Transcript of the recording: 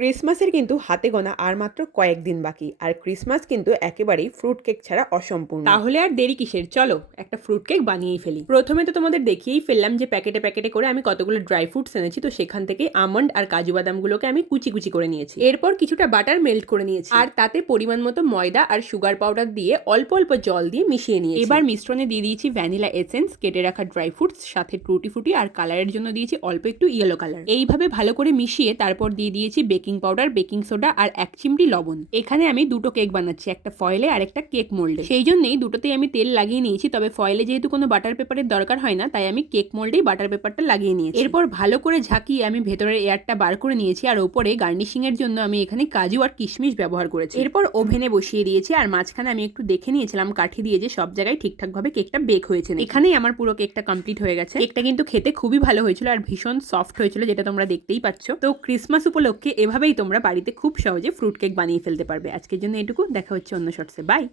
ক্রিসমাসের কিন্তু হাতে গোনা আর মাত্র কয়েকদিন বাকি। আর ক্রিসমাস কিন্তু একেবারেই ফ্রুট কেক ছাড়া অসম্পূর্ণ। তাহলে আর দেরি কিসের, চলো একটা ফ্রুট কেক বানিয়েই ফেলি। প্রথমে তো তোমাদের দেখিয়েই ফেললাম যে প্যাকেটে প্যাকেটে করে আমি কতগুলো ড্রাই ফ্রুটস এনেছি, তো সেখান থেকে আমন্ড আর কাজু বাদামগুলোকে আমি কুচি কুচি করে নিয়েছি। এরপর কিছুটা বাটার মেল্ট করে নিয়েছি আর তাতে পরিমাণ মতো ময়দা আর সুগার পাউডার দিয়ে অল্প অল্প জল দিয়ে মিশিয়ে নিয়েছি। এবার মিশ্রণে দিয়ে দিয়েছি ভ্যানিলা এসেন্স, কেটে রাখা ড্রাই ফ্রুটস, সাথে টুটি ফুটি আর কালারের জন্য দিয়েছি অল্প একটু ইয়েলো কালার। এইভাবে ভালো করে মিশিয়ে তারপর দিয়ে দিয়েছি বেকিং পাউডার, বেকিং সোডা আর 1 চিমটি লবণ। এখানে আমি দুটো কেক বানাচ্ছি, একটা ফয়েলে আর একটা কেক মোল্ডে। সেই জন্যই দুটোতেই আমি তেল লাগিয়ে নিয়েছি, তবে ফয়েলে যেহেতু কোনো বাটার পেপারের দরকার হয় না, তাই আমি কেক মোল্ডেই বাটার পেপারটা লাগিয়ে নিয়েছি। এরপর ভালো করে ঝাঁকিয়ে আমি ভেতরের এয়ারটা বার করে নিয়েছি আর ওপরে গার্নিশিং এর জন্য আমি এখানে কাজু আর কিশমিশ ব্যবহার করেছি। এরপর ওভেনে বসিয়ে দিয়েছি আর মাঝখানে আমি একটু দেখে নিয়েছিলাম কাঠি দিয়ে যে সব জায়গায় ঠিকঠাক ভাবে কেকটা বেক হয়েছে। এখানেই আমার পুরো কেকটা কমপ্লিট হয়ে গেছে। কেকটা কিন্তু খেতে খুবই ভালো হয়েছিল আর ভীষণ সফট হয়েছিল, যেটা তোমরা দেখতেই পাচ্ছ। তো ক্রিসমাস উপলক্ষে এভাবেই তোমরা বাড়িতে খুব সহজে ফ্রুট কেক বানিয়ে ফেলতে পারবে। আজকের জন্য এটুকু, দেখা হচ্ছে অন্য শর্টসে। বাই।